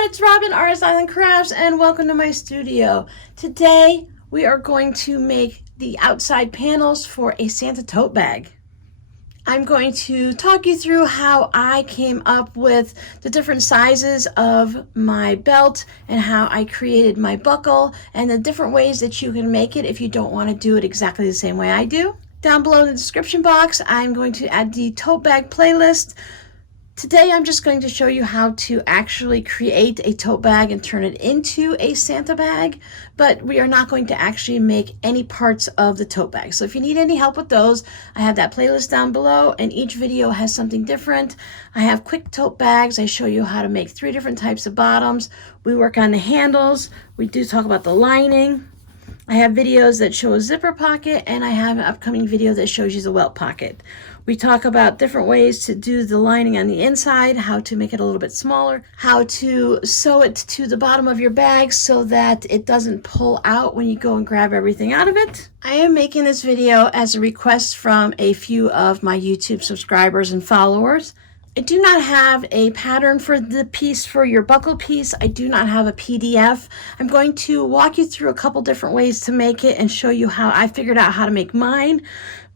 everyone, it's Robin, RsIslandCrafts, and welcome to my studio. Today we are going to make the outside panels for a Santa tote bag. I'm going to talk you through how I came up with the different sizes of my belt and how I created my buckle and the different ways that you can make it if you don't want to do it exactly the same way I do. Down below in the description box, I'm going to add the tote bag playlist. Today I'm just going to show you how to actually create a tote bag and turn it into a Santa bag, but we are not going to actually make any parts of the tote bag. So if you need any help with those, I have that playlist down below, and each video has something different. I have quick tote bags. I show you how to make 3 different types of bottoms. We work on the handles. We do talk about the lining. I have videos that show a zipper pocket, and I have an upcoming video that shows you the welt pocket. We talk about different ways to do the lining on the inside, how to make it a little bit smaller, how to sew it to the bottom of your bag so that it doesn't pull out when you go and grab everything out of it. I am making this video as a request from a few of my YouTube subscribers and followers. I do not have a pattern for the piece for your buckle piece. I do not have a PDF. I'm going to walk you through a couple different ways to make it and show you how I figured out how to make mine.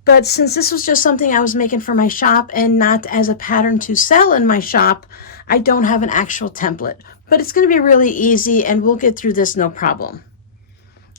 But since this was just something I was making for my shop and not as a pattern to sell in my shop, I don't have an actual template. But it's going to be really easy and we'll get through this no problem.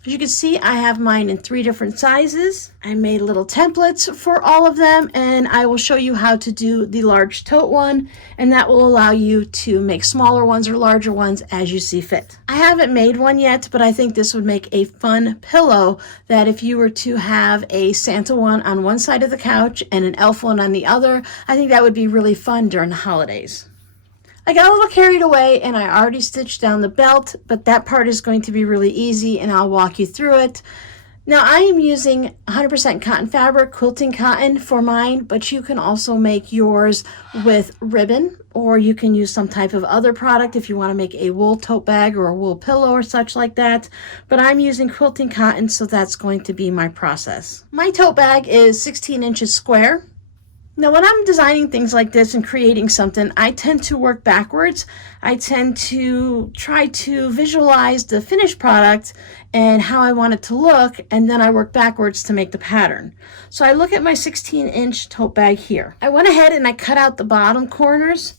As you can see, I have mine in 3 different sizes. I made little templates for all of them, and I will show you how to do the large tote one, and that will allow you to make smaller ones or larger ones as you see fit. I haven't made one yet, but I think this would make a fun pillow that if you were to have a Santa one on one side of the couch and an elf one on the other, I think that would be really fun during the holidays. I got a little carried away and I already stitched down the belt, but that part is going to be really easy and I'll walk you through it. Now I am using 100% cotton fabric, quilting cotton for mine, but you can also make yours with ribbon, or you can use some type of other product if you want to make a wool tote bag or a wool pillow or such like that. But I'm using quilting cotton, so that's going to be my process. My tote bag is 16 inches square. Now, when I'm designing things like this and creating something, I tend to work backwards. I tend to try to visualize the finished product and how I want it to look, and then I work backwards to make the pattern. So I look at my 16-inch tote bag here. I went ahead and I cut out the bottom corners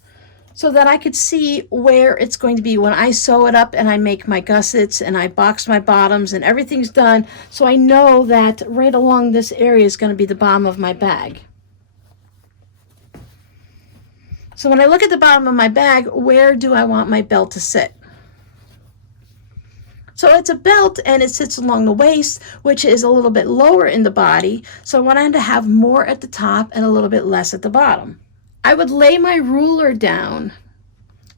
so that I could see where it's going to be when I sew it up and I make my gussets and I box my bottoms and everything's done. So I know that right along this area is going to be the bottom of my bag. So when I look at the bottom of my bag, where do I want my belt to sit? So it's a belt and it sits along the waist, which is a little bit lower in the body. So I wanted to have more at the top and a little bit less at the bottom. I would lay my ruler down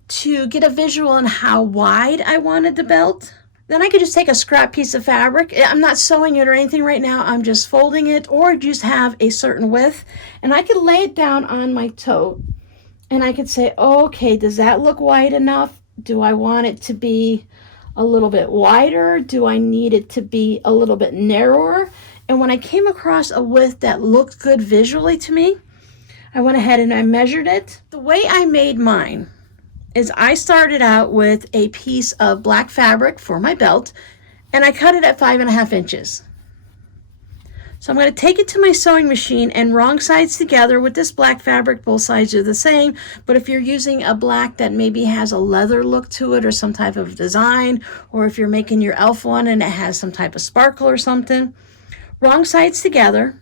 to get a visual on how wide I wanted the belt. Then I could just take a scrap piece of fabric. I'm not sewing it or anything right now. I'm just folding it, or just have a certain width. And I could lay it down on my tote. And I could say, okay, does that look wide enough? Do I want it to be a little bit wider? Do I need it to be a little bit narrower? And when I came across a width that looked good visually to me, I went ahead and I measured it. The way I made mine is I started out with a piece of black fabric for my belt, and I cut it at 5.5 inches. So I'm going to take it to my sewing machine and wrong sides together with this black fabric. Both sides are the same, but if you're using a black that maybe has a leather look to it or some type of design, or if you're making your elf one and it has some type of sparkle or something, wrong sides together,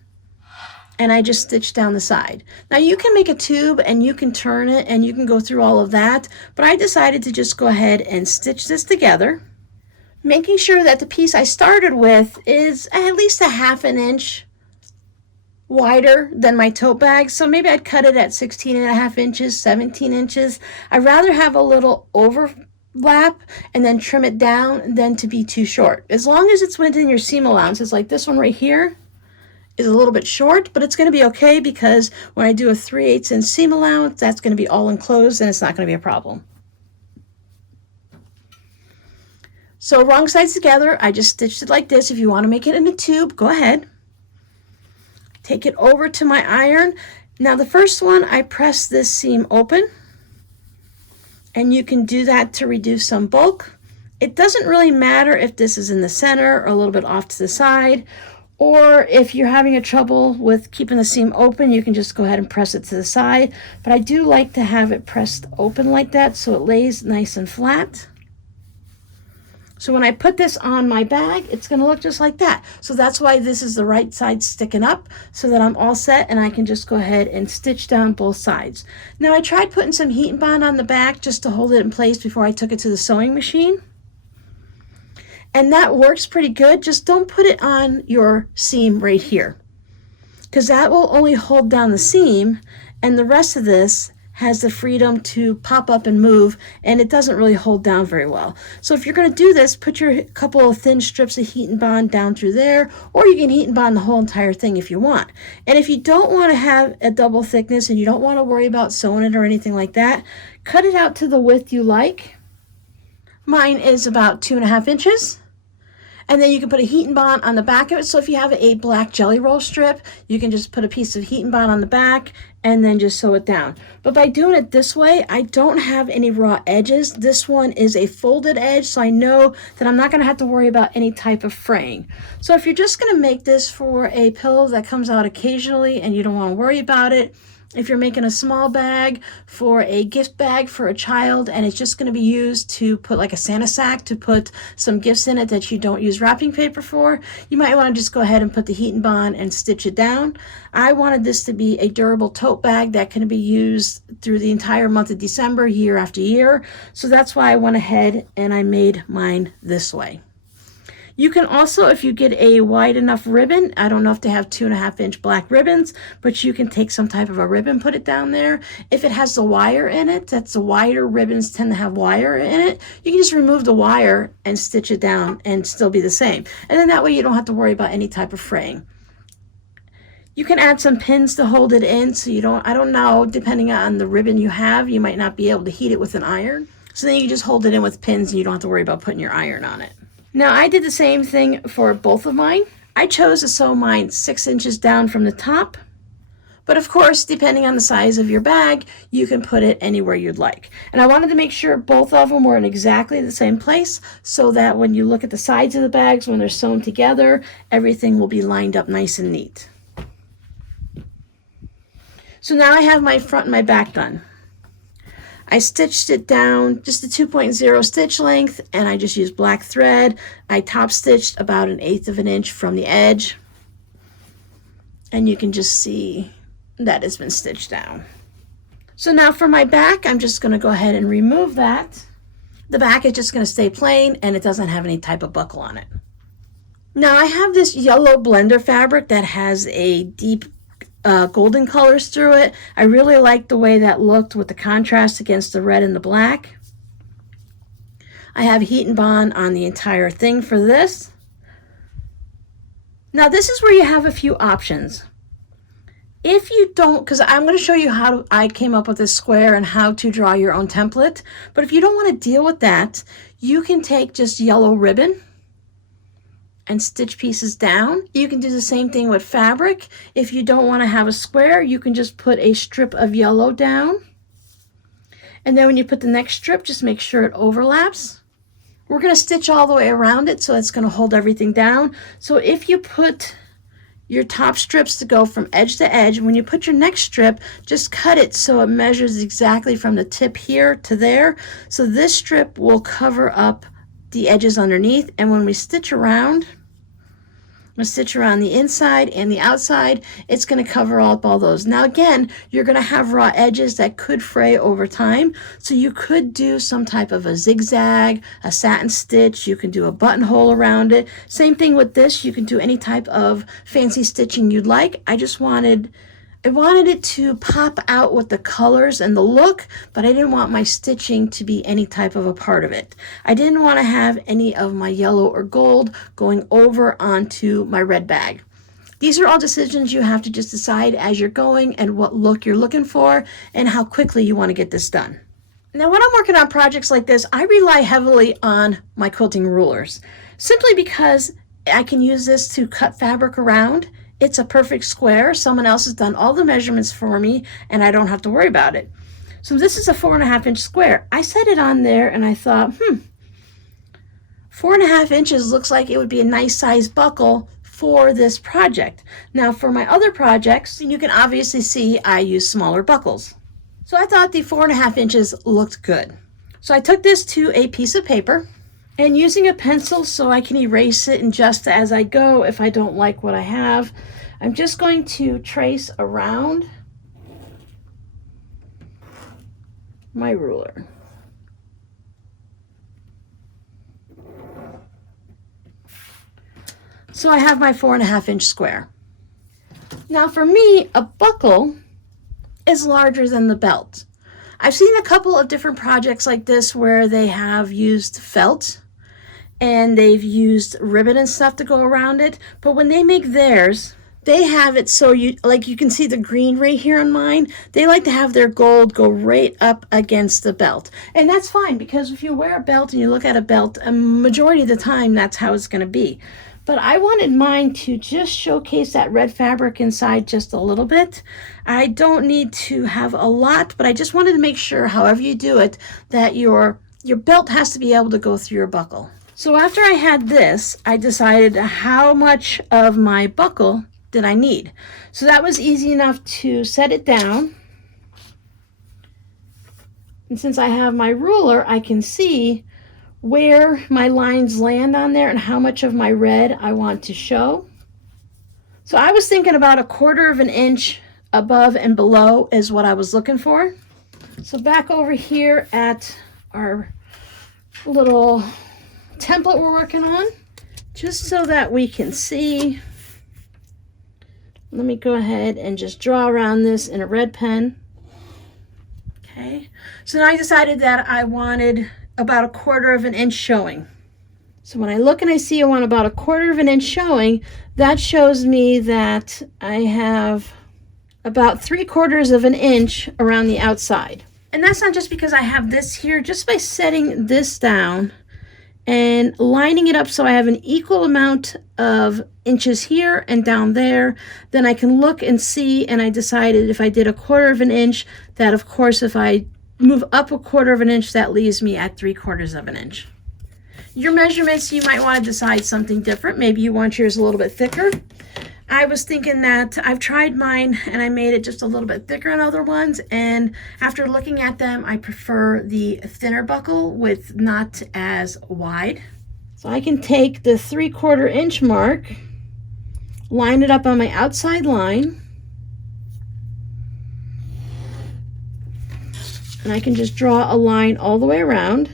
and I just stitch down the side. Now you can make a tube and you can turn it and you can go through all of that, but I decided to just go ahead and stitch this together, making sure that the piece I started with is at least 1/2 inch wider than my tote bag. So maybe I'd cut it at 16.5 inches, 17 inches. I'd rather have a little overlap and then trim it down than to be too short. As long as it's within your seam allowances, like this one right here is a little bit short, but it's going to be okay because when I do a 3/8 inch seam allowance, that's going to be all enclosed and it's not going to be a problem. So wrong sides together, I just stitched it like this. If you want to make it in a tube, go ahead. Take it over to my iron. Now the first one, I press this seam open And you can do that to reduce some bulk. It doesn't really matter if this is in the center or a little bit off to the side, or if you're having a trouble with keeping the seam open, you can just go ahead and press it to the side. But I do like to have it pressed open like that so it lays nice and flat. So when I put this on my bag, it's going to look just like that. So that's why this is the right side sticking up, so that I'm all set and I can just go ahead and stitch down both sides. Now I tried putting some heat and bond on the back just to hold it in place before I took it to the sewing machine. And that works pretty good. Just don't put it on your seam right here, because that will only hold down the seam, and the rest of this has the freedom to pop up and move, and it doesn't really hold down very well. So if you're going to do this, put your couple of thin strips of heat and bond down through there, or you can heat and bond the whole entire thing if you want. And if you don't want to have a double thickness and you don't want to worry about sewing it or anything like that, cut it out to the width you like. Mine is about 2.5 inches. And then you can put a heat and bond on the back of it. So if you have a black jelly roll strip, you can just put a piece of heat and bond on the back and then just sew it down. But by doing it this way, I don't have any raw edges. This one is a folded edge, so I know that I'm not going to have to worry about any type of fraying. So if you're just going to make this for a pillow that comes out occasionally and you don't want to worry about it, if you're making a small bag for a gift bag for a child and it's just going to be used to put like a Santa sack to put some gifts in it that you don't use wrapping paper for, you might want to just go ahead and put the heat and bond and stitch it down. I wanted this to be a durable tote bag that can be used through the entire month of December, year after year. So that's why I went ahead and I made mine this way. You can also, if you get a wide enough ribbon, I don't know if they have 2.5-inch black ribbons, but you can take some type of a ribbon, put it down there. If it has the wire in it, that's the wider ribbons tend to have wire in it, you can just remove the wire and stitch it down and still be the same. And then that way you don't have to worry about any type of fraying. You can add some pins to hold it in, so you don't, I don't know, depending on the ribbon you have, you might not be able to heat it with an iron. So then you can just hold it in with pins and you don't have to worry about putting your iron on it. Now I did the same thing for both of mine. I chose to sew mine 6 inches down from the top, but of course, depending on the size of your bag, you can put it anywhere you'd like. And I wanted to make sure both of them were in exactly the same place so that when you look at the sides of the bags, when they're sewn together, everything will be lined up nice and neat. So now I have my front and my back done. I stitched it down just a 2.0 stitch length, and I just used black thread. I top stitched about 1/8 of an inch from the edge, and you can just see that it's been stitched down. So now for my back, I'm just going to go ahead and remove that. The back is just going to stay plain, and it doesn't have any type of buckle on it. Now I have this yellow blender fabric that has a deep golden colors through it. I really liked the way that looked with the contrast against the red and the black. I have heat and bond on the entire thing for this. Now this is where you have a few options. If you don't, because I'm going to show you how I came up with this square and how to draw your own template, but if you don't want to deal with that, you can take just yellow ribbon and stitch pieces down. You can do the same thing with fabric. If you don't want to have a square, you can just put a strip of yellow down. And then when you put the next strip, just make sure it overlaps. We're going to stitch all the way around it, so it's going to hold everything down. So if you put your top strips to go from edge to edge, when you put your next strip, just cut it so it measures exactly from the tip here to there. So this strip will cover up the edges underneath, and when we stitch around, I'm going to stitch around the inside and the outside, it's going to cover up all those. Now again, you're going to have raw edges that could fray over time, so you could do some type of a zigzag, a satin stitch, you can do a buttonhole around it. Same thing with this, you can do any type of fancy stitching you'd like. I wanted it to pop out with the colors and the look, but I didn't want my stitching to be any type of a part of it. I didn't want to have any of my yellow or gold going over onto my red bag. These are all decisions you have to just decide as you're going and what look you're looking for and how quickly you want to get this done. Now when I'm working on projects like this, I rely heavily on my quilting rulers, simply because I can use this to cut fabric around. It's a perfect square. Someone else has done all the measurements for me and I don't have to worry about it. So this is a 4.5-inch square. I set it on there and I thought, 4.5 inches looks like it would be a nice size buckle for this project. Now for my other projects, you can obviously see I use smaller buckles. So I thought the 4.5 inches looked good. So I took this to a piece of paper and using a pencil so I can erase it and adjust as I go if I don't like what I have, I'm just going to trace around my ruler. So I have my 4.5-inch square. Now for me, a buckle is larger than the belt. I've seen a couple of different projects like this where they have used felt and they've used ribbon and stuff to go around it, but when they make theirs, they have it so you can see the green right here on mine. They like to have their gold go right up against the belt. And that's fine because if you wear a belt and you look at a belt, a majority of the time that's how it's going to be. But I wanted mine to just showcase that red fabric inside just a little bit. I don't need to have a lot, but I just wanted to make sure, however you do it, that your belt has to be able to go through your buckle. So after I had this, I decided how much of my buckle did I need. So that was easy enough to set it down. And since I have my ruler, I can see where my lines land on there and how much of my red I want to show. So I was thinking about 1/4 inch above and below is what I was looking for. So back over here at our little template we're working on, just so that we can see, let me go ahead and just draw around this in a red pen. Okay, so now I decided that I wanted about 1/4 inch showing. So when I look and I see I want about 1/4 inch showing, that shows me that I have about 3/4 inch around the outside. And that's not just because I have this here, just by setting this down and lining it up so I have an equal amount of inches here and down there, then I can look and see, and I decided if I did 1/4 inch, that of course if I move up 1/4 inch, that leaves me at 3/4 inch. Your measurements, you might want to decide something different. Maybe you want yours a little bit thicker. I was thinking that I've tried mine and I made it just a little bit thicker on other ones, and after looking at them, I prefer the thinner buckle with not as wide. So I can take the 3/4 inch mark, line it up on my outside line, and I can just draw a line all the way around.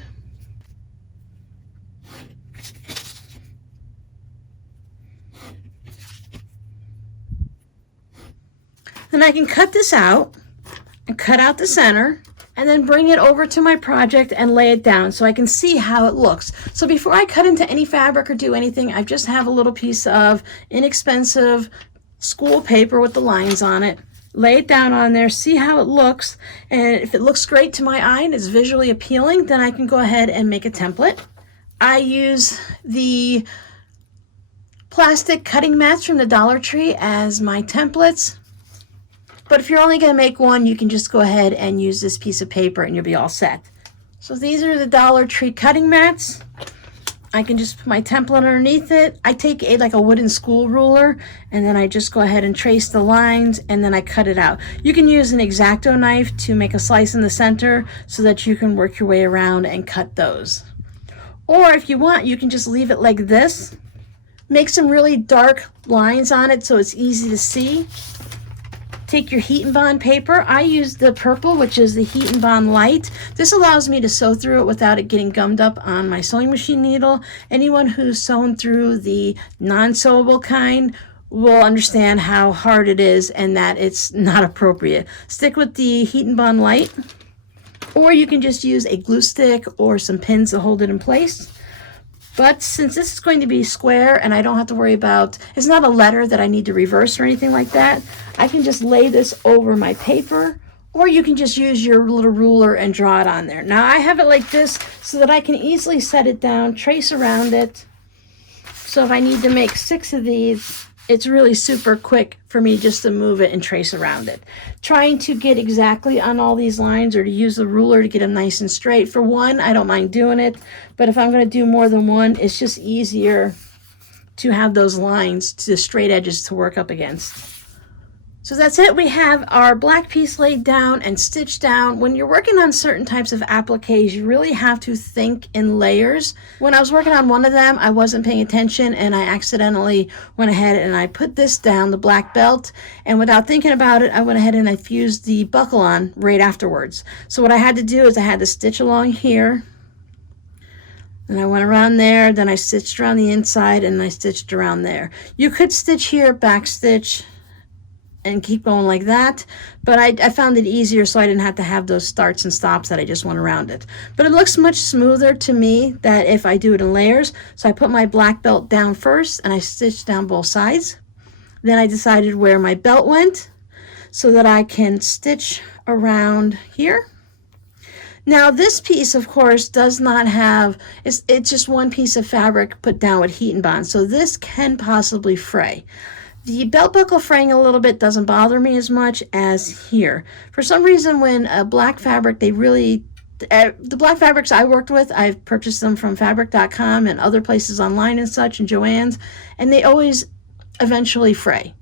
Then I can cut this out and cut out the center and then bring it over to my project and lay it down so I can see how it looks. So before I cut into any fabric or do anything, I just have a little piece of inexpensive school paper with the lines on it. Lay it down on there, see how it looks, and if it looks great to my eye and it's visually appealing, then I can go ahead and make a template. I use the plastic cutting mats from the Dollar Tree as my templates. But if you're only going to make one, you can just go ahead and use this piece of paper and you'll be all set. So these are the Dollar Tree cutting mats. I can just put my template underneath it. I take like a wooden school ruler and then I just go ahead and trace the lines and then I cut it out. You can use an X-Acto knife to make a slice in the center so that you can work your way around and cut those. Or if you want, you can just leave it like this. Make some really dark lines on it so it's easy to see. Take your heat and bond paper. I use the purple, which is the Heat and Bond Light. This allows me to sew through it without it getting gummed up on my sewing machine needle. Anyone who's sewn through the non-sewable kind will understand how hard it is and that it's not appropriate. Stick with the Heat and Bond Light, or you can just use a glue stick or some pins to hold it in place. But since this is going to be square and I don't have to worry about, it's not a letter that I need to reverse or anything like that, I can just lay this over my paper, or you can just use your little ruler and draw it on there. Now I have it like this so that I can easily set it down, trace around it. So if I need to make 6 of these, it's really super quick for me just to move it and trace around it. Trying to get exactly on all these lines or to use the ruler to get them nice and straight. For one, I don't mind doing it, but if I'm going to do more than one, it's just easier to have those lines, the straight edges to work up against. So that's it. We have our black piece laid down and stitched down. When you're working on certain types of appliques, you really have to think in layers. When I was working on one of them, I wasn't paying attention and I accidentally went ahead and I put this down, the black belt, and without thinking about it, I went ahead and I fused the buckle on right afterwards. So what I had to do is I had to stitch along here, and I went around there, then I stitched around the inside, and I stitched around there. You could stitch here, back stitch, and keep going like that, but I found it easier so I didn't have to have those starts and stops that I just went around it. But it looks much smoother to me that if I do it in layers. So I put my black belt down first and I stitched down both sides. Then I decided where my belt went so that I can stitch around here. Now this piece, of course, does not have, it's just one piece of fabric put down with heat and bond, so this can possibly fray. The belt buckle fraying a little bit doesn't bother me as much as here. For some reason, when a black fabric, the black fabrics I worked with, I've purchased them from fabric.com and other places online and such, and Joann's, and they always eventually fray.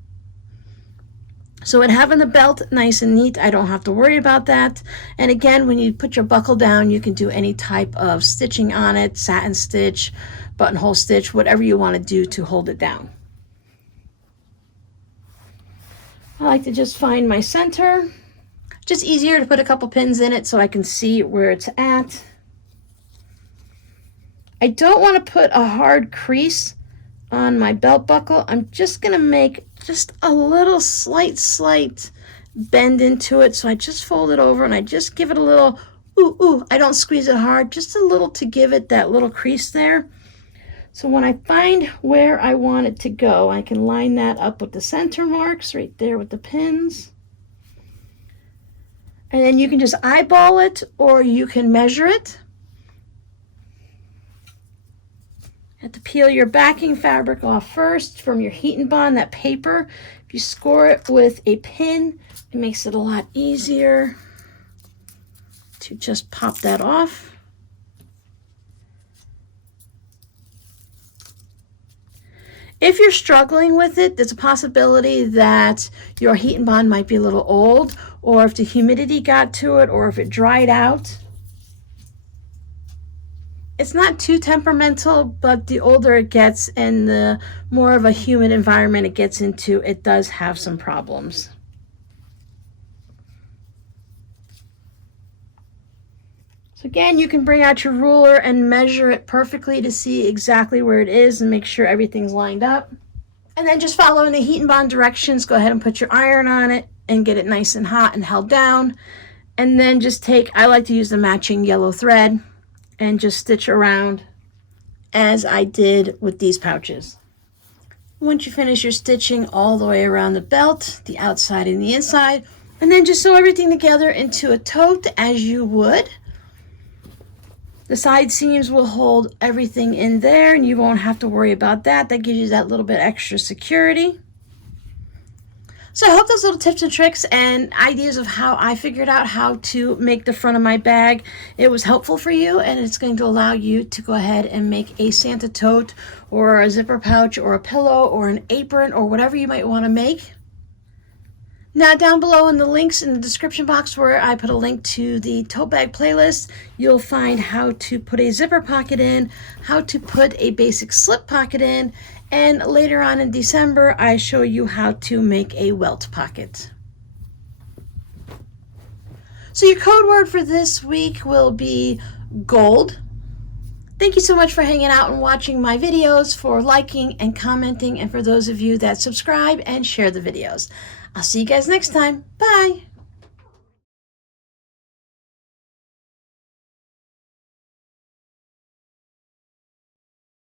So in having the belt nice and neat, I don't have to worry about that. And again, when you put your buckle down, you can do any type of stitching on it, satin stitch, buttonhole stitch, whatever you want to do to hold it down. I like to just find my center. Just easier to put a couple pins in it so I can see where it's at. I don't want to put a hard crease on my belt buckle. I'm just going to make just a little slight bend into it. So I just fold it over and I just give it a little, ooh, I don't squeeze it hard, just a little to give it that little crease there. So when I find where I want it to go, I can line that up with the center marks right there with the pins. And then you can just eyeball it or you can measure it. You have to peel your backing fabric off first from your heat and bond, that paper. If you score it with a pin, it makes it a lot easier to just pop that off. If you're struggling with it, there's a possibility that your heat and bond might be a little old, or if the humidity got to it, or if it dried out. It's not too temperamental, but the older it gets and the more of a humid environment it gets into, it does have some problems. So again, you can bring out your ruler and measure it perfectly to see exactly where it is and make sure everything's lined up. And then just following the heat and bond directions, go ahead and put your iron on it and get it nice and hot and held down. And then just I like to use the matching yellow thread and just stitch around as I did with these pouches. Once you finish your stitching all the way around the belt, the outside and the inside, and then just sew everything together into a tote as you would. The side seams will hold everything in there and you won't have to worry about that. That gives you that little bit extra security. So I hope those little tips and tricks and ideas of how I figured out how to make the front of my bag, it was helpful for you, and it's going to allow you to go ahead and make a Santa tote or a zipper pouch or a pillow or an apron or whatever you might want to make. Now down below in the links in the description box where I put a link to the tote bag playlist, you'll find how to put a zipper pocket in, how to put a basic slip pocket in, and later on in December I show you how to make a welt pocket. So your code word for this week will be gold. Thank you so much for hanging out and watching my videos, for liking and commenting, and for those of you that subscribe and share the videos. I'll see you guys next time. Bye.